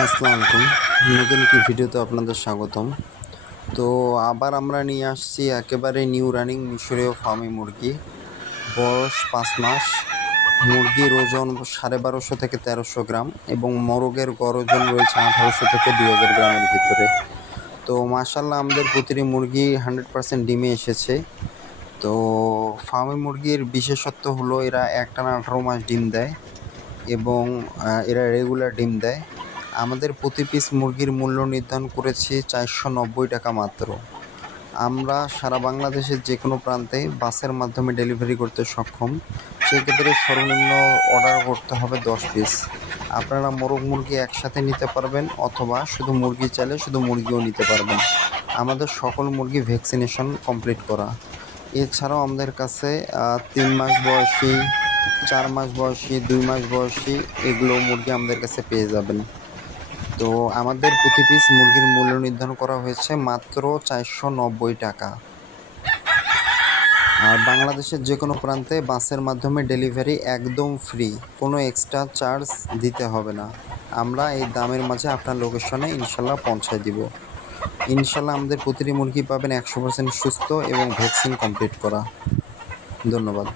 আসসালামু আলাইকুম। নতুন একটি ভিডিওতে আপনাদের স্বাগতম। তো আবার আমরা নিয়ে আসছি একেবারে নিউ রানিং মিশরীয় ফার্মি মুরগি। বয়স ৫ মাস। মুরগির ওজন ১২৫০ থেকে ১৩০০ গ্রাম এবং মোরগের গড় ওজন রয়েছে ১৮০০ থেকে ২০০০ গ্রামের ভিতরে। তো মাশাআল্লাহ আমাদের প্রতিটি মুরগি 100% ডিমে এসেছে। তো ফার্মি মুরগির বিশেষত্ব হলো এরা একটানা ১৮ মাস ডিম দেয় এবং এরা রেগুলার ডিম দেয়। আমাদের প্রতি পিস মুরগির মূল্য নির্ধারণ করেছি ৪৯০ টাকা মাত্র। আমরা সারা বাংলাদেশের যে কোনো প্রান্তে বাসের মাধ্যমে ডেলিভারি করতে সক্ষম। সেক্ষেত্রে সর্বনিম্ন অর্ডার করতে হবে ১০ পিস। আপনারা মোরগ মুরগি একসাথে নিতে পারবেন অথবা শুধু মুরগি চাইলে শুধু মুরগিও নিতে পারবেন। আমাদের সকল মুরগি ভ্যাকসিনেশন কমপ্লিট করা। এছাড়াও আমাদের কাছে ৩ মাস বয়সী, ৪ মাস বয়সী, ২ মাস বয়সী এগুলো মুরগি আমাদের কাছে পেয়ে যাবেন। তো আমাদের প্রতি পিস মুরগির মূল্য নির্ধারণ করা হয়েছে মাত্র ৪৯০ টাকা। আর বাংলাদেশের যে কোনো প্রান্তে বাসের মাধ্যমে ডেলিভারি একদম ফ্রি, কোনো এক্সট্রা চার্জ দিতে হবে না। আমরা এই দামের মাঝে আপনার লোকেশনে ইনশাল্লাহ পৌঁছায় দিব। ইনশাল্লাহ আমাদের প্রতিটি মুরগি পাবেন ১০০% সুস্থ এবং ভ্যাকসিন কমপ্লিট করা। ধন্যবাদ।